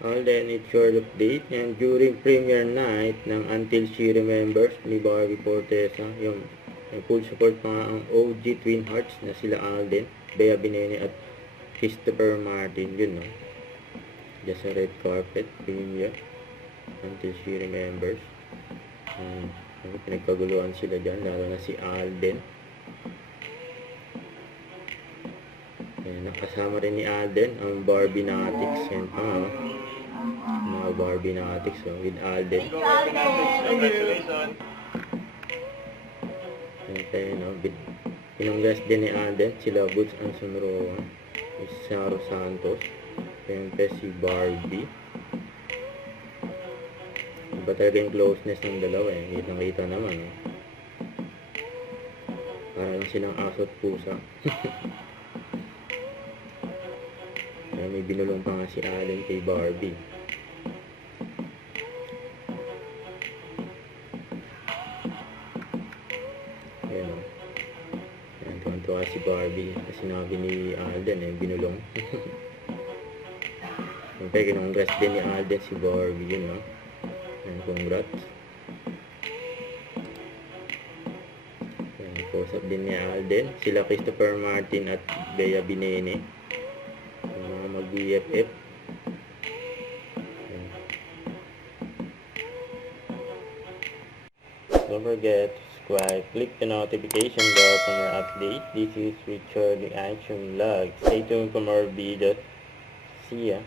Alden, it's short update. And during premiere night ng Until She Remembers ni Barbie Fortesa, yung full support pa nga ang OG Twin Hearts na sila Alden, Bea Binene at Christopher Martin. Yun, no? Just sa red carpet premiere Until She Remembers. Pinagkaguluhan sila dyan, lalo na si Alden. Nakasama rin ni Alden ang Barbie Natics. Yan pa nga, mga Barbie Natics with Alden. Yan tayo, no? Pinanggas din ni Alden sila Boots Ansonroa, Saro Santos, siyempre si Barbie. Iba talaga yung closeness ng dalawa Kitang-kita naman, no? Parang silang aso at pusa. May binulong pa nga si Alden kay Barbie. Ayan, tuwan-tuwa si Barbie kasi sinabi ni Alden binulong. Siyempre, kinongrats din ni Alden si Barbie, yun, no? Congrats. Post up din ni Alden sila Christopher Martin at Bea Binene, mga mag-BFF. Don't forget to subscribe, click the notification bell for more updates. This is Richard the Action Vlog. Stay tuned for more videos. See ya.